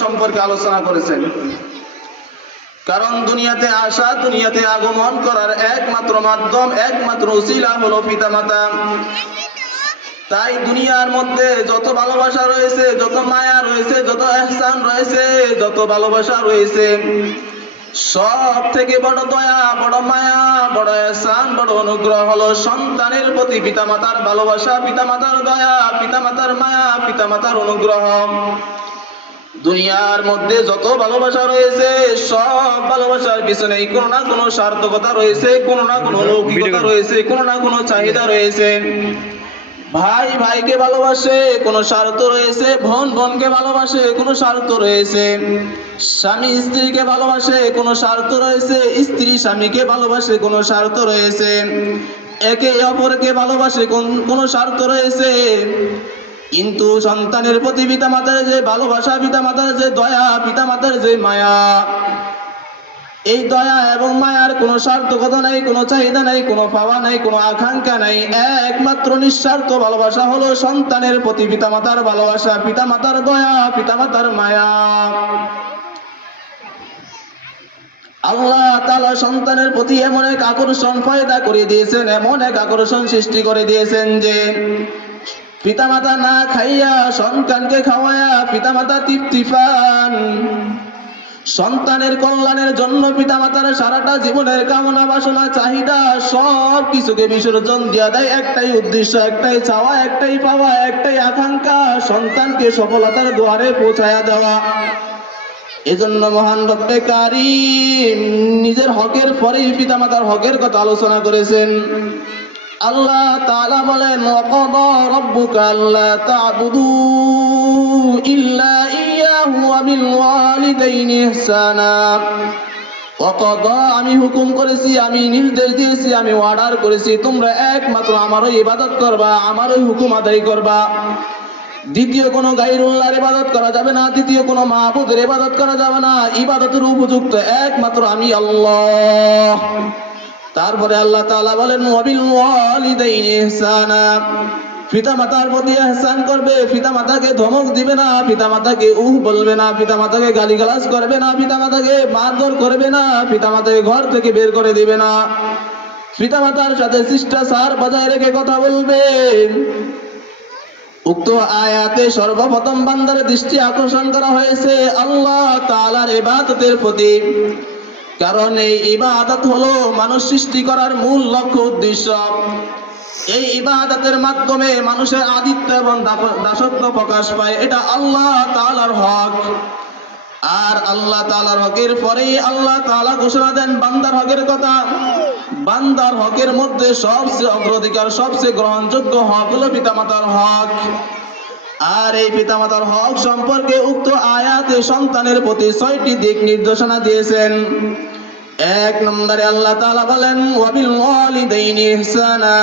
সম্পর্কে আলোচনা করেছেন। কারণ দুনিয়াতে আসা, দুনিয়াতে আগমন করার একমাত্র মাধ্যম, একমাত্র উসিলা হলো পিতামাতা। তাই দুনিয়ার মধ্যে যত ভালোবাসা রয়েছে, যত মায়া রয়েছে, যত ইহসান রয়েছে, যত ভালোবাসা রয়েছে, সব থেকে বড় দয়া, বড় মায়া, বড় ইহসান, বড় অনুগ্রহ হলো সন্তানের প্রতি পিতামাতার ভালোবাসা, পিতামাতার দয়া, পিতামাতার মায়া, পিতামাতার অনুগ্রহ। দুনিয়ার মধ্যে যত ভালোবাসা রয়েছে, সব ভালোবাসার পিছনে কোনো না কোনো সার্থকতা রয়েছে, কোনো না কোনো লৌকিকতা রয়েছে, কোনো না কোনো চাহিদা রয়েছে। ভাই ভাইকে ভালোবাসে, কোনো স্বার্থ রয়েছে। বোন বোনকে ভালোবাসে, কোনো স্বার্থ রয়েছে। স্বামী স্ত্রীকে ভালোবাসে, কোনো স্বার্থ রয়েছে। স্ত্রী স্বামীকে ভালোবাসে, কোনো স্বার্থ রয়েছে। একে অপরকে ভালোবাসে, কোনো স্বার্থ রয়েছে। কিন্তু সন্তানের প্রতি পিতামাতার যে ভালোবাসা, পিতামাতার যে দয়া, পিতামাতার যে মায়া, এই দয়া এবং মায়ার কোনো স্বার্থকতা নাই, কোনো চাহিদা নাই, কোনো পাওয়া নাই, কোনো আকাঙ্ক্ষা নাই। একমাত্র নিঃস্বার্থ ভালোবাসা হলো সন্তানের প্রতি পিতামাতার ভালোবাসা, পিতামাতার দয়া, পিতামাতার মায়া। আল্লাহ তাআলা সন্তানের প্রতি এমন এক আকর্ষণ পয়দা করে দিয়েছেন, এমন এক আকর্ষণ সৃষ্টি করে দিয়েছেন যে পিতামাতা না খাইয়া সন্তানকে খাওয়ায়া পিতামাতা তৃপ্তি পান। সন্তানের কল্যাণের জন্য পিতামাতার সারাটা জীবনের কামনা বাসনা চাহিদা সব কিছুকে বিসর্জন দিয়া দেয় একটাই উদ্দেশ্য, একটাই চাওয়া, একটাই পাওয়া, একটাই আকাঙ্ক্ষা, সন্তানকে সফলতার দুয়ারে পৌঁছায়া দেওয়া। এজন্য মহান রব্বে কারীম নিজের হকের পরেই পিতামাতার হকের কথা আলোচনা করেছেন। আল্লাহ তাআলা বলেন, ওয়াকাদা রাব্বুকা আল্লা তা'বুদু ইল্লা ইয়াহু ওয়া বিল ওয়ালিদাইনি ইহসানা। ওয়াকাদা আমি হুকুম করেছি, আমি নির্দেশ দিয়েছি, আমি অর্ডার করেছি, তোমরা একমাত্র আমারই ইবাদত করবা, আমারই হুকুম আদায় করবা। দ্বিতীয় কোনো গায়রুল্লাহর ইবাদত করা যাবে না, দ্বিতীয় কোনো মাবুদের ইবাদত করা যাবে না। ইবাদতের উপযুক্ত একমাত্র আমি আল্লাহ। তারপরে আল্লাহ তাআলা বলেন, ওয়াবিল ওয়ালিদাইনি ইহসানা, পিতামাতার প্রতি ইহসান করবে। পিতামাতাকে ধমক দিবে না, পিতামাতাকে বলবে না, পিতামাতাকে গালিগালাজ করবে না, পিতামাতাকে মারধর করবে না, পিতামাতাকে ঘর থেকে বের করে দিবে না। পিতামাতার সাথে শিষ্টাচার বজায় রেখে কথা বলবে। উক্ত আয়াতে সর্বপ্রথম বান্দার দৃষ্টি আকর্ষণ করা হয়েছে আল্লাহ তাআলার ইবাদতের প্রতি। কারণ এই ইবাদত হলো মানুষ সৃষ্টি করার মূল লক্ষ্য, উদ্দেশ্য। এই ইবাদতের মাধ্যমে মানুষের আদিত্য এবং দাসত্ব প্রকাশ পায়। এটা আল্লাহ তাআলার হক। আর আল্লাহ তাআলার হকের পরেই আল্লাহ তাআলা ঘোষণা দেন বান্দার হকের কথা। বান্দার হকের মধ্যে সবচেয়ে অগ্রাধিকার, সবচেয়ে গ্রহণযোগ্য হক হলো পিতামাতার হক। আর এই পিতামাতার হক সম্পর্কে উক্ত আয়াতে সন্তানের প্রতি 6টি দিক নির্দেশনা দিয়েছেন। এক নম্বরে আল্লাহ তাআলা বলেন, ওয়াবিল ওয়ালিদাইনি ইহসানা,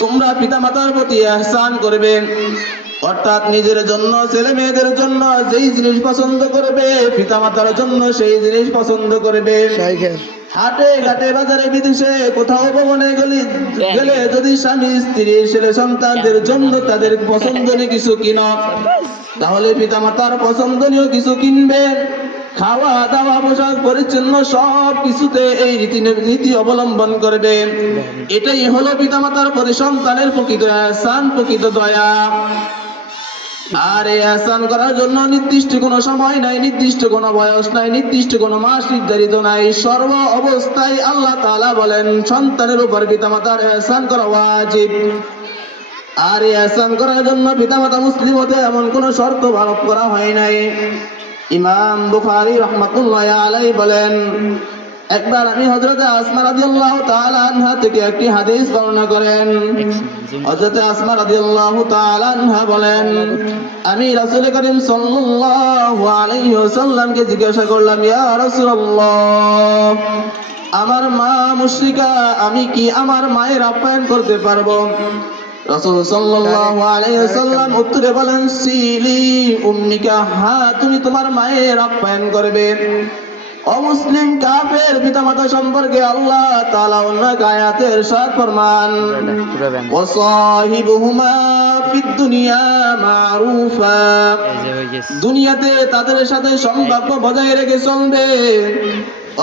তোমরা পিতামাতার প্রতি ইহসান করবে। অর্থাৎ নিজের জন্য, ছেলে মেয়েদের জন্য যেই জিনিস পছন্দ করবে, পিতামাতার জন্য সেই জিনিস পছন্দ করবে। হাটে ঘাটে বাজারে বিদেশে কোথাও ভ্রমণে গেলে যদি স্বামী স্ত্রী ছেলে সন্তানদের জন্য তাদের পছন্দনীয় কিছু কিনা, তাহলে পিতামাতার পছন্দনীয় কিছু কিনবেন। খাওয়া দাওয়া, পোশাক পরিচ্ছন্ন সব কিছুতে এই নীতি অবলম্বন করবে। এটাই হলো পিতামাতার প্রতি সন্তানের প্রকৃত ইহসান, প্রকৃত দয়া। আর এই ইহসান করার জন্য নির্দিষ্ট কোনো সময় নাই, নির্দিষ্ট কোনো বয়স নাই, নির্দিষ্ট কোনো মাস নির্ধারিত নাই। সর্ব অবস্থায় আল্লাহ তাআলা বলেন সন্তানের উপর পিতামাতার ইহসান করা ওয়াজিব। আর এই ইহসান করার জন্য পিতামাতা মুসলিম হতে এমন কোনো শর্ত আরোপ করা হয় নাই। ইমাম বুখারী রাহমাতুল্লাহি আলাইহি বলেন, একবার আমি হযরত আসমা রাদিয়াল্লাহু তাআলা আনহা থেকে একটি হাদিস বর্ণনা করেন। হযরত আসমা রাদিয়াল্লাহু তাআলা আনহা বলেন, আমি রাসূল করিম সাল্লাল্লাহু আলাইহি ওয়াসাল্লামকে জিজ্ঞাসা করলাম, ইয়া রাসূলুল্লাহ, আমার মা মুশরিকা, আমি কি আমার মায়ের আপ্যায়ন করতে পারবো? রাসূল সাল্লাল্লাহু আলাইহি ওয়াসাল্লাম উত্তরে বলেন, সিলি উম্মিকা, হ্যাঁ তুমি তোমার মায়ের আপ্যায়ন করবে। অমুসলিম কাফের পিতামাতা সম্পর্কে আল্লাহ তাআলা অন্য আয়াতে ইরশাদ ফরমান ওয়াসাহিবুহুমা ফিদ দুনিয়া মারুফা, দুনিয়াতে তাদের সাথে সম্পর্ক বজায় রেখে চলবে,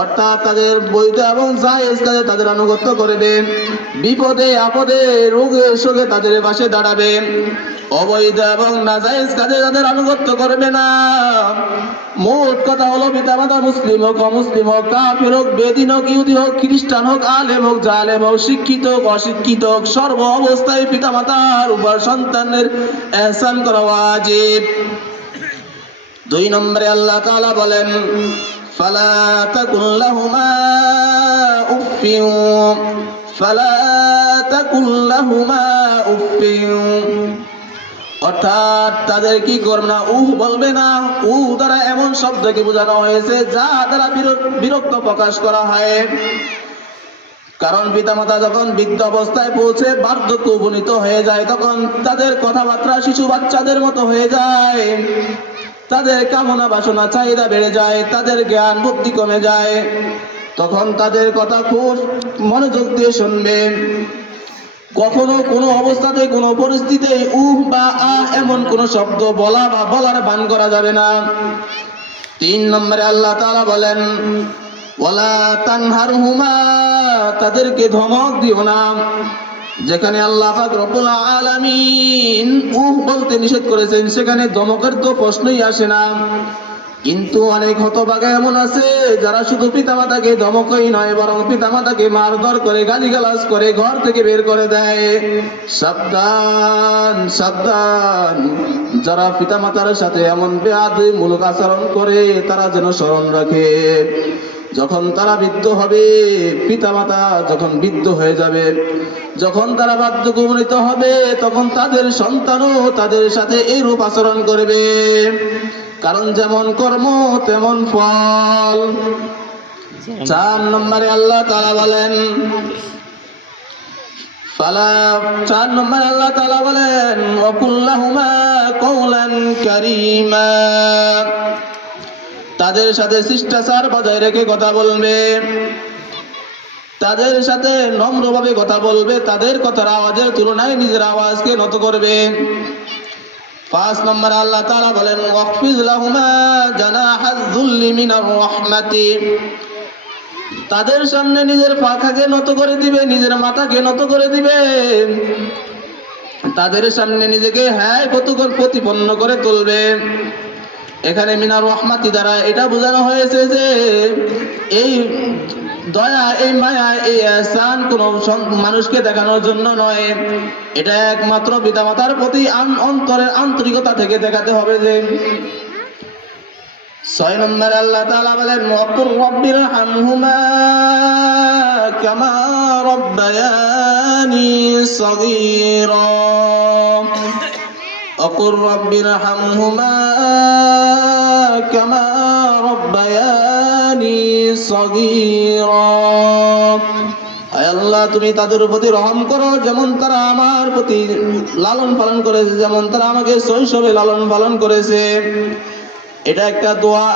অর্থাৎ তাদের বৈধ এবং জায়েজ কাজে তাদের আনুগত্য করবে, বিপদে আপদে রোগে শোকে তাদের পাশে দাঁড়াবে, অবৈধ এবং নাজায়েজ কাজে তাদের আনুগত্য করবে না। মোট কথা হলো পিতামাতা মুসলিম হোক অমুসলিম হোক, কাফির হোক বেদিন হোক ইহুদি হোক খ্রিস্টান হোক আলেম হোক জালেম হোক শিক্ষিত হোক অশিক্ষিত হোক, সর্ব অবস্থায় পিতামাতার উপর সন্তানের ইহসান করা ওয়াজিব। 2 নম্বরে আল্লাহ তাআলা বলেন ফালা তাকুল লাহুমা উফফিন ফালা তাকুল লাহুমা উফফিন, অর্থাৎ তাদের কি করবে না, বলবে না। দ্বারা এমন শব্দকে বোঝানো হয়েছে যা দ্বারা বিরক্ত প্রকাশ করা হয়। কারণ পিতামাতা যখন বৃদ্ধ অবস্থায় পৌঁছে বার্ধক্য উপনীত হয়ে যায়, তখন তাদের কথাবার্তা শিশু বাচ্চাদের মতো হয়ে যায়, তাদের কামনা বাসনা চাহিদা বেড়ে যায়, তাদের জ্ঞান বুদ্ধি কমে যায়। তখন তাদের কথা খুব মনোযোগ দিয়ে শুনবে। কখনো কোনো অবস্থাতে কোনো পরিস্থিতিতে বা এমন কোনো শব্দ বলা বা বলার বান করা যাবে না। 3 নম্বরে আল্লাহ তাআলা বলেন ওয়ালা তানহারহুমা, তাদেরকে ধমক দিও না। যেখানে আল্লাহ পাক রব্বুল আলামিন বলতে নিষেধ করেছেন, সেখানে ধমকের তো প্রশ্নই আসে না। কিন্তু অনেক হতভাগা এমন আছে যারা শুধু পিতামাতাকে ধমকই নয়, বরং পিতামাতাকে মারধর করে গালিগালাজ করে ঘর থেকে বের করে দেয়। সাবধান সাবধান, যারা পিতামাতার সাথে এমন বেয়াদবিমূলক আচরণ করে তারা যেন স্মরণ রাখে, যখন তারা বৃদ্ধ হবে, পিতামাতা যখন বৃদ্ধ হয়ে যাবে, যখন তারা বার্ধক্যে উপনীত হবে, তখন তাদের সন্তানও তাদের সাথে এইরূপ আচরণ করবে। কারণ যেমন কর্ম তেমন ফল। 4 নম্বরে আল্লাহ তাআলা বলেন 4 নম্বরে আল্লাহ তাআলা বলেন ওয়াকুল লাহুমা কওলান কারীমা, তাদের সাথে শিষ্টাচার বজায় রেখে কথা বলবে, তাদের সাথে নম্রভাবে কথা বলবে, তাদের কথার আওয়াজের তুলনায় নিজের আওয়াজকে নত করবে। 5 নম্বরে আল্লাহ তাআলা বলেন ওয়াকফিজ লাহুমা জানাহায যুল্লি মিনার রাহমাতি, তাদের সামনে নিজের পাখাকে নত করে দিবে, নিজের মাথাকে নত করে দিবে, তাদের সামনে নিজেকে প্রতিপন্ন করে তুলবে। এখানে মিনার রহমাতি দ্বারা এটা বোঝানো হয়েছে যে এই দয়া, এই মায়া, এই ইহসান কোন মানুষকে দেখানোর জন্য নয়, এটা একমাত্র পিতামাতার প্রতি অন্তরের আন্তরিকতা থেকে দেখাতে হবে। যে 6 নম্বরে আল্লাহ তাআলা বলেন ওয়াকুর রাব্বিরহামহুমা কামা রাব্বায়ানি সগীরা, ওয়াকুর রাব্বিরহামহুমা কামা রাব্বায়ানি সগীরা, আয় আল্লাহ তুমি তাদের প্রতি রহম করো যেমন তারা আমার প্রতি লালন পালন করেছে, যেমন তারা আমাকে শৈশবে লালন পালন করেছে। এটা একটা দোয়া,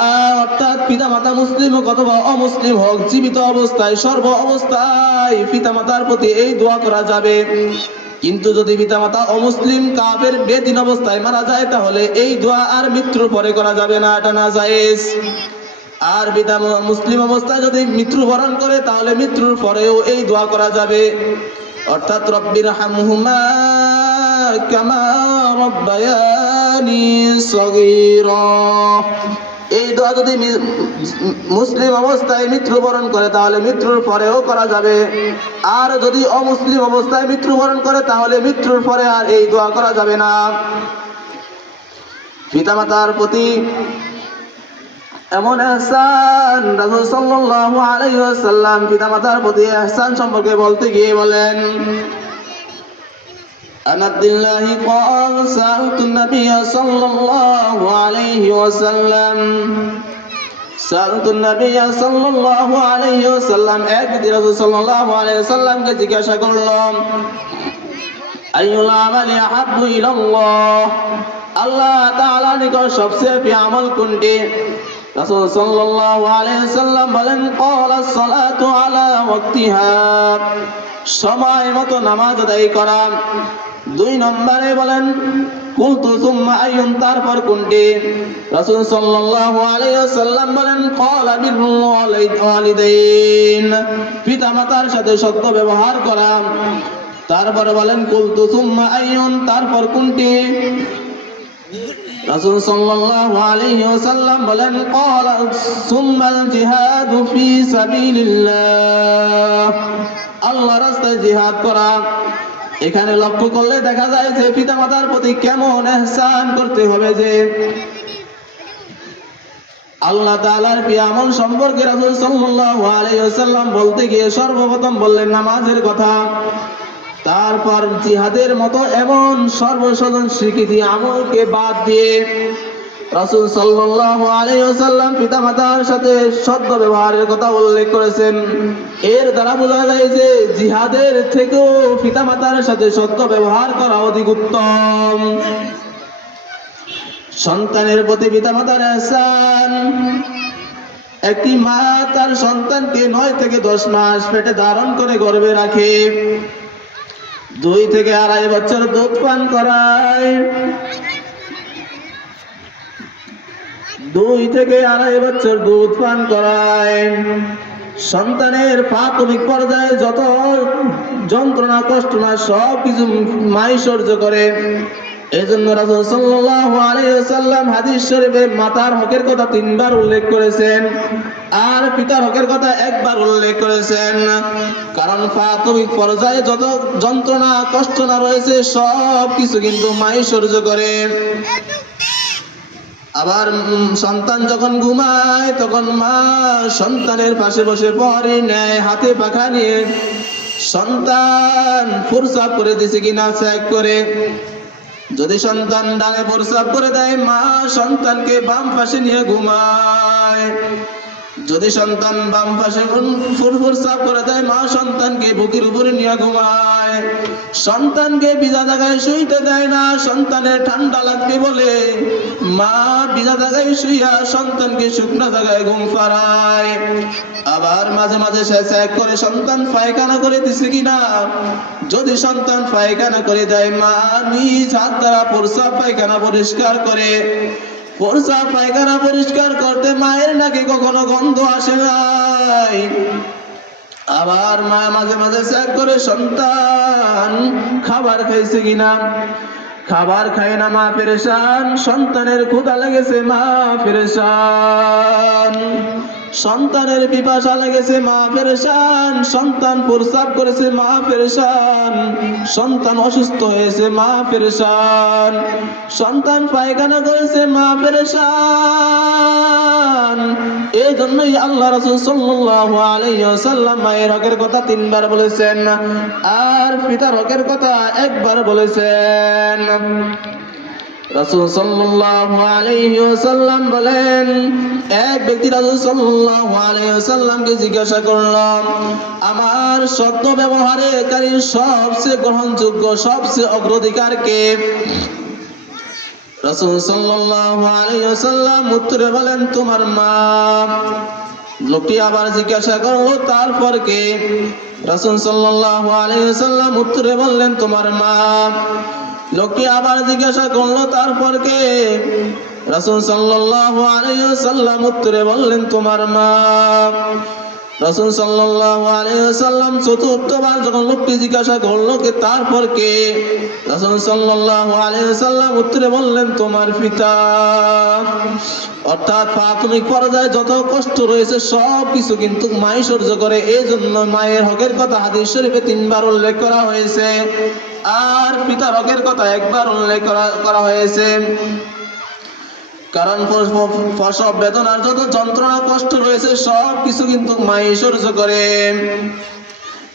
অর্থাৎ পিতামাতা মুসলিম হোক অথবা অমুসলিম হোক, জীবিত অবস্থায় সর্ব অবস্থায় পিতামাতার প্রতি এই দোয়া করা যাবে। কিন্তু যদি পিতামাতা অমুসলিম কাফের বেদিন অবস্থায় মারা যায়, তাহলে এই দোয়া আর মৃত্যুর পরে করা যাবে না, এটা নাজায়েজ। আর পিতা মুসলিম অবস্থায় যদি মৃত্যুবরণ করে, তাহলে মৃত্যুর পরেও এই দোয়া করা যাবে, অর্থাৎ রব্বিরহামহুমা কামা রাব্বায়ানি সগীরা। এই দোয়া যদি মুসলিম অবস্থায় মৃত্যুবরণ করে, তাহলে মৃত্যুর পরেও করা যাবে। আর যদি অমুসলিম অবস্থায় মৃত্যুবরণ করে, তাহলে মৃত্যুর পরে আর এই দোয়া করা যাবে না। পিতামাতার প্রতি এমন ইহসান, রাসূল সাল্লাল্লাহু আলাইহি ওয়াসাল্লাম পিতামাতার প্রতি ইহসান সম্পর্কে বলতে গিয়ে বলেন عن عبد الله قال سألت النبي صلى الله عليه وسلم سألت النبي صلى الله عليه وسلم একদিন রাসূল সাল্লাল্লাহু আলাইহি ওয়াসাল্লামকে জিজ্ঞাসা করলাম আইয়ুল আমালি আহাব্বু ইলাল্লাহ, আল্লাহ তাআলার নিকট সবচেয়ে প্রিয় আমল কোনটি? রাসূল সাল্লাল্লাহু আলাইহি ওয়াসাল্লাম বলেন ক্বালাস সালাতু আলা ওয়াক্তিহা, সময় মতো নামাজ আদায় করা। 2 নম্বরে বলেন কুলতু সুম্মা আইয়ুন, তারপর কোনটি? রাসূল সাল্লাল্লাহু আলাইহি ওয়াসাল্লাম বলেন ক্বালা বিরুল ওয়ালিদাইন, পিতামাতার সাথে সৎ ব্যবহার করা। তারপরে বলেন কুলতু সুম্মা আইয়ুন, তারপর কোনটি? রাসূল সাল্লাল্লাহু আলাইহি ওয়াসাল্লাম বলেন ক্বালা সুম্মাল জিহাদু ফি সাবিলিল্লাহ, আল্লাহর রাস্তায় জিহাদ করা। এখানে লক্ষ্য করলে দেখা যায় যে পিতামাতার প্রতি কেমন ইহসান করতে হবে। যে আল্লাহ তাআলার প্রিয় আমল সম্পর্কে রাসূল সাল্লাল্লাহু আলাইহি ওয়াসাল্লাম বলতে গিয়ে সর্বপ্রথম বললেন নামাজের কথা, তারপর জিহাদের মতো এমন সর্বসাধারণ স্বীকৃতি আমলকে বাদ দিয়ে রাসূল সাল্লাল্লাহু আলাইহি ওয়াসাল্লাম পিতামাতার সাথে সৎ ব্যবহারের কথা উল্লেখ করেছেন। এর দ্বারা বোঝা যায় যে জিহাদের থেকেও পিতামাতার সাথে সৎ ব্যবহার করা অধিক উত্তম। সন্তানের প্রতি পিতামাতার ইহসান। একটি মা তার সন্তানকে 9 থেকে 10 মাস পেটে ধারণ করে গর্ভে রাখে, 2 থেকে 2.5 বছর দুধ পান করায়, 2 থেকে 2.5 বছর দুধ পান করায়। সন্তানের প্রাথমিক পর্যায়ে যত যন্ত্রণা কষ্ট না সব কিছু মাই সহ্য করে। এজন্য রাসূল সাল্লাল্লাহু আলাইহি ওয়াসাল্লাম হাদিস শরীফে মাতার হকের কথা 3 বার উল্লেখ করেছেন আর পিতার হকের কথা 1 বার উল্লেখ করেছেন। কারণ প্রাথমিক পর্যায়ে যত যন্ত্রণা কষ্ট না রয়েছে সব কিছু কিন্তু মাই সহ্য করে। আবার সন্তান যখন ঘুমায় তখন মা সন্তানের পাশে বসে পরে নেয়, হাতে পাখা নিয়ে সন্তান প্রস্রাব করে দিছে কিনা চেক করে। যদি সন্তান ডানে প্রস্রাব করে দেয় মা সন্তানকে বাম পাশে নিয়ে ঘুমায়, যদি সন্তান বাম পাশে প্রস্রাব করে দেয় মা সন্তানকে বুকের উপরে নিয়ে ঘুমায়। সন্তানকে ভিজা জায়গায় শুইতে দেয় না, সন্তানের ঠান্ডা লাগবে বলে মা ভিজা জায়গায় শুইয়া সন্তানকে শুকনো জায়গায় ঘুম পাড়ায়। আবার মাঝে মাঝে সে চেক করে সন্তান পায়খানা করে দিছে কিনা। যদি সন্তান পায়খানা করে দেয় মা নিজ হাত দ্বারা প্রস্রাব পায়খানা পরিষ্কার করে। প্রস্রাব পায়খানা পরিষ্কার করতে মায়ের নাকি কখনো গন্ধ আসে নাই। আবার মা মাঝে মাঝে চেক করে সন্তান খাবার খাইছে কিনা। খাবার খায় না মা পেরেশান, সন্তানের ক্ষুধা লেগেছে মা পেরেশান, সন্তানের পিপাসা লেগেছে মা পেরেশান, সন্তান প্রস্রাব করেছে মা পেরেশান, সন্তান অসুস্থ হয়েছে মা পেরেশান, সন্তান পায়খানা করেছে মা পেরেশান। এই জন্যই আল্লাহ রাসূল সাল্লাল্লাহু আলাইহি ওয়াসাল্লাম মায়ের হকের কথা 3 বার বলেছেন আর পিতার হকের কথা 1 বার বলেছেন। রাসূল সাল্লাল্লাহু আলাইহি ওয়াসাল্লাম বলেন, এক ব্যক্তি রাসূল সাল্লাল্লাহু আলাইহি ওয়াসাল্লামকে জিজ্ঞাসা করল, আমার সৎ ব্যবহারকারী সবচেয়ে গ্রহণযোগ্য সবচেয়ে অগ্রাধিকার কে? রাসূল সাল্লাল্লাহু আলাইহি ওয়াসাল্লাম উত্তরে বলেন, তোমার মা। লোকটি আবার জিজ্ঞাসা করলো, তারপর কে? রাসূল সাল্লাল্লাহু আলাইহি ওয়াসাল্লাম উত্তরে বললেন, তোমার মা। লোকটি আবার জিজ্ঞাসা করলো, তারপর কে? রাসূল সাল্লাল্লাহু আলাইহি ওয়াসাল্লাম উত্তরে বললেন, তোমার মা। রাসূল সাল্লাল্লাহু আলাইহি ওয়াসাল্লাম চতুর্থবার যখন লোকটি জিজ্ঞাসা করলো কে, তারপর কে? রাসূল সাল্লাল্লাহু আলাইহি ওয়াসাল্লাম উত্তরে বললেন, তোমার পিতা। অর্থাৎ প্রাথমিক পর্যায়ে যত কষ্ট রয়েছে সব কিছু কিন্তু মাই সহ্য করে। এই জন্য মায়ের হকের কথা হাদিস শরীফে 3 বার উল্লেখ করা হয়েছে আর পিতার হকের কথা 1 বার উল্লেখ করা হয়েছে। কারণ প্রসব বেদনার যত যন্ত্রণা কষ্ট রয়েছে সব কিছু কিন্তু মাই সহ্য করে।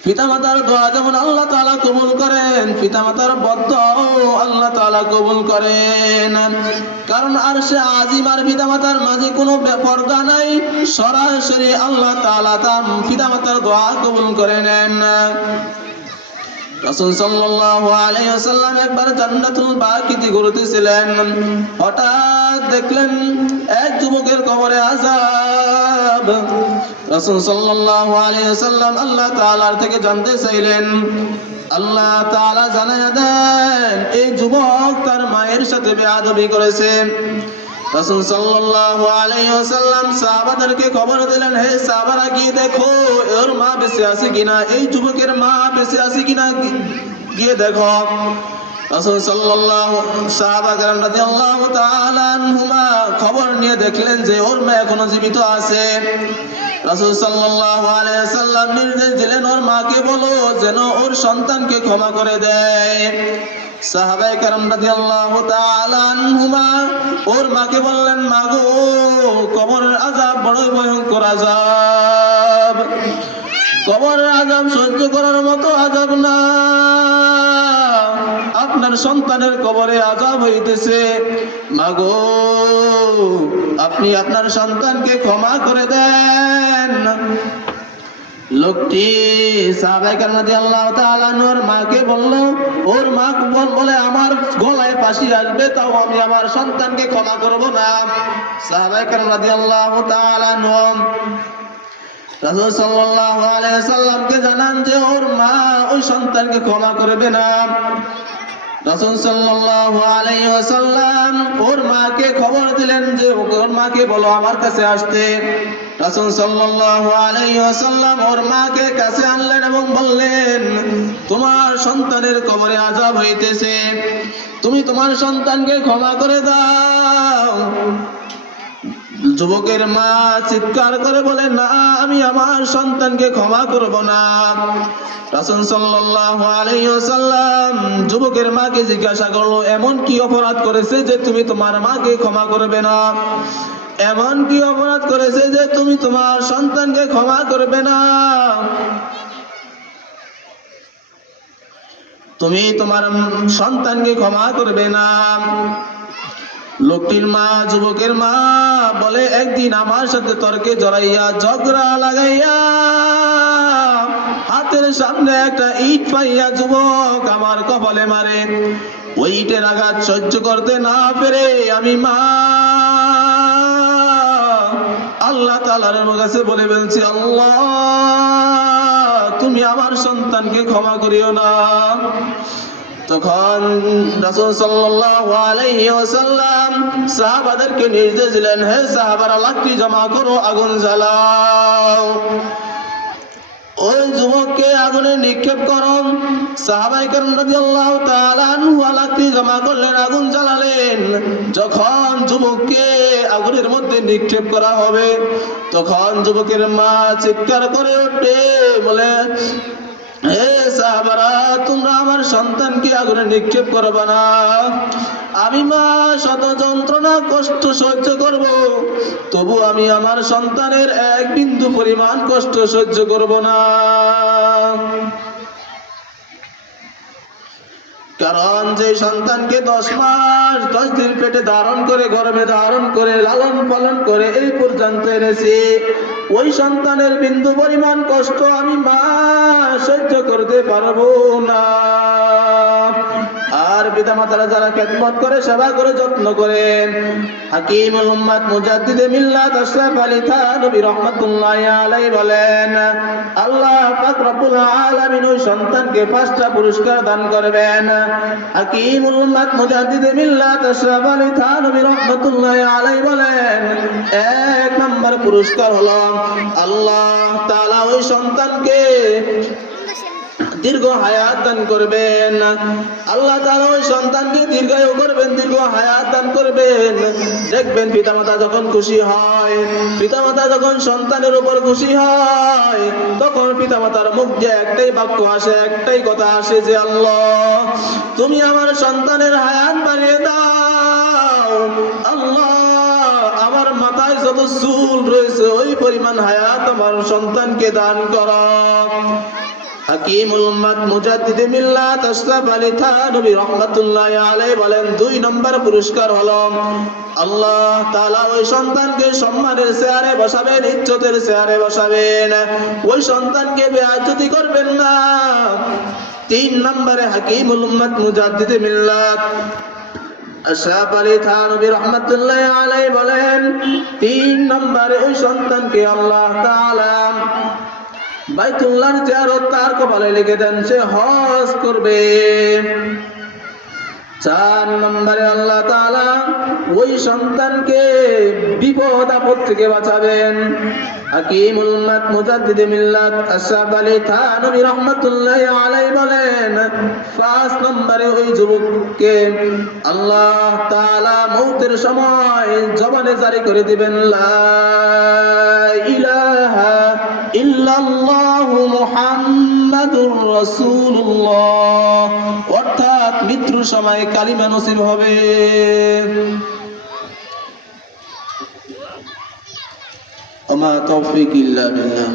পিতামাতার দোয়া যেমন আল্লাহ তাআলা কবুল করেন, পিতামাতার বদদোয়াও আল্লাহ তাআলা কবুল করেন। কারণ আরশে আজিম আর পিতামাতার মাঝে কোনো পর্দা নাই, সরাসরি আল্লাহ তাআলা তার পিতামাতার দোয়া কবুল করে নেন। রাসূল সাল্লাল্লাহু আলাইহি ওয়াসাল্লাম একবার জান্নাতুল বাকিতে ঘুরতেছিলেন, হঠাৎ দেখলেন এক যুবকের কবরে আযাব। রাসূল সাল্লাল্লাহু আলাইহি ওয়াসাল্লাম আল্লাহ তাআলার থেকে জানতে চাইলেন, আল্লাহ তাআলা জানায়া দেন এই যুবক তার মায়ের সাথে বেয়াদবি করেছে। রাসূল সাল্লাল্লাহু আলাইহি ওয়াসাল্লাম সাহাবাদেরকে খবর দিলেন, হে সাহাবারা গিয়ে দেখো ওর মা বেঁচে আছে কিনা, এই যুবকের মা বেঁচে আছে কিনা গিয়ে দেখো। রাসূল সাল্লাল্লাহু সাহাবা کرام রাদিয়াল্লাহু তাআলা আনহুমা খবর নিয়ে দেখলেন যে ওর মা এখনো জীবিত আছে। রাসূল সাল্লাল্লাহু আলাইহি ওয়াসাল্লাম নির্দেশ দিলেন ওর মাকে বলো যেন ওর সন্তানকে ক্ষমা করে দেয়। সাহাবায়ে কেরাম রাদিয়াল্লাহু তাআলা আনহুমা ওর মাকে বললেন, মা গো কবরের আযাব বড় ভয়ঙ্কর আযাব, কবরের আযাব সহ্য করার মতো আযাব না, আপনার সন্তানের কবরে আযাব হইতেছে, মা গো আপনি আপনার সন্তানকে ক্ষমা করে দেন। লোকটি সাহাবায়ে কেরাম রাদিয়াল্লাহু তাআলা আনহুর মাকে বলল, ওর মা বলে আমার গলায় ফাঁসি আসবে তাও আমি আমার সন্তানকে ক্ষমা করব না। সাহাবায়ে কেরাম রাদিয়াল্লাহু তাআলা আনহু রাসূল সাল্লাল্লাহু আলাইহি ওয়াসাল্লামকে জানান যে ওর মা ওই সন্তানকে ক্ষমা করবে না। রাসূল সাল্লাল্লাহু আলাইহি ওয়াসাল্লাম ওর মাকে খবর দিলেন যে ওর মাকে বলো আমার কাছে আসতে। রাসূল সাল্লাল্লাহু আলাইহি ওয়াসাল্লাম ওর মাকে কাছে আনলেন এবং বললেন, তোমার সন্তানের কবরে আযাব হইতেছে, তুমি তোমার সন্তানকে ক্ষমা করে দাও। যুবকের মা চিৎকার করে বলে, না আমি আমার সন্তানকে ক্ষমা করব না। রাসূল সাল্লাল্লাহু আলাইহি ওয়াসাল্লাম যুবকের মাকে জিজ্ঞাসা করলো, এমন কি অপরাধ করেছে যে তুমি তোমার মাকে ক্ষমা করবে না? এমন কি অপরাধ করেছে যে তুমি তোমার সন্তানকে ক্ষমা করবে না? তুমি তোমার সন্তানকে ক্ষমা করবে না? লোকটির মা যুবকের মা বলে, একদিন আমার সাথে তর্কে জড়াইয়া ঝগড়া লাগাইয়া হাতের সামনে একটা ইট পাইয়া যুবক আমার কপালে মারে। ওই ইটের আঘাত সহ্য করতে না পেরে আমি মা আল্লাহ তাআলার কাছে বলে বলছি, আল্লাহ তুমি আমার সন্তানকে ক্ষমা করিও না। তখন রাসূল সাল্লাল্লাহু আলাইহি ওয়াসাল্লাম সাহাবাদেরকে নির্দেশ দিলেন, হে সাহাবারা লাকড়ি জমা করো, আগুন জ্বালাও। ওই যুবককে আগুনে নিক্ষেপ করো। সাহাবায়ে কেরাম রাদিয়াল্লাহু তাআলা আনহু লাকড়ি জমা করলেন, আগুন জ্বালালেন। যখন যুবককে আগুনের মধ্যে নিক্ষেপ করা হবে তখন যুবকের মা চিৎকার করে ওঠে বলে, হে সাহাবারা তোমরা আমার সন্তানকে আগুনে নিক্ষেপ করবে না, আমি মা শত যন্ত্রণা কষ্ট সহ্য করব, তবু আমি আমার সন্তানের এক বিন্দু পরিমাণ কষ্ট সহ্য করব না। কারণ যে সন্তানকে 10 মাস 10 দিন পেটে ধারণ করে গর্ভে ধারণ করে লালন পালন করে এই পর্যন্ত এনেছি, ওই সন্তানের বিন্দু পরিমাণ কষ্ট আমি মা সহ্য করতে পারবো না। আর পিতামাতারা যারা খেদমত করে সেবা করে যত্ন করেন, হাকিমুল উম্মাত মুজাদ্দিদে মিল্লাত আশরাফ আলী থানভী রাহমাতুল্লাহি আলাইহি বলেন, আল্লাহ পাক রব্বুল আলামিন ওই সন্তানকে 5টা পুরস্কার দান করবেন। হাকিমুল উম্মাত মুজাদ্দিদে মিল্লাত আশরাফ আলী থানভী রাহমাতুল্লাহি আলাইহি বলেন, 1 নম্বর পুরস্কার হলো আল্লাহ তাআলা ওই সন্তানকে দীর্ঘ হায়াত দান করবেন। আল্লাহ তাআলা ওই সন্তানকে দীর্ঘায়ু করবেন, দীর্ঘ হায়াত দান করবেন। দেখবেন পিতামাতা যখন খুশি হয়, পিতামাতা যখন সন্তানের উপর খুশি হয়, তখন পিতামাতার মুখ দিয়ে একটাই বাক্য আসে, একটাই কথা আসে যে আল্লাহ তুমি আমার সন্তানের হায়াত বাড়িয়ে দাও, আল্লাহ আমার মাথায় যত চুল রয়েছে ওই পরিমাণ হায়াত আমার সন্তানকে দান করো। হাকিমুল উম্মাত মুজাদ্দিদে মিল্লাত আশরাফ আলী থানভী রাহমাতুল্লাহি আলাইহি বলেন, 2 নম্বর পুরস্কার হলো আল্লাহ তাআলা ওই সন্তানকে সম্মানের চেয়ারে বসাবেন, ইজ্জতের চেয়ারে বসাবেন, ওই সন্তানকে বেইজ্জতি করবেন না। 3 নম্বরে হাকিমুল উম্মাত মুজাদ্দিদে মিল্লাত আশরাফ আলী থানভী রাহমাতুল্লাহি আলাইহি বলেন 3 নম্বরে ওই সন্তানকে আল্লাহ তাআলা বাইতুল্লাহর জিয়ারত তার কপালে লিখে দেন, সে হজ করবে। 4 নম্বরে আল্লাহ তাআলা ওই সন্তানকে বিপদ আপদ থেকে বাঁচাবেন। হাকিমুল উম্মাত মুজাদ্দিদে মিল্লাত আশরাফ আলী থানভী রাহমাতুল্লাহি আলাইহি বলেন 5 নম্বরে ওই যুবককে আল্লাহ তাআলা মওতের সময় জবানে জারি করে দিবেন লা ইলাহা ইল্লাল্লাহু মুহাম্মাদুর রাসূলুল্লাহ, অর্থাৎ মৃত্যুর সময় কালিমা নসিব হবে। ওমা তৌফিক ইল্লা বিল্লাহ।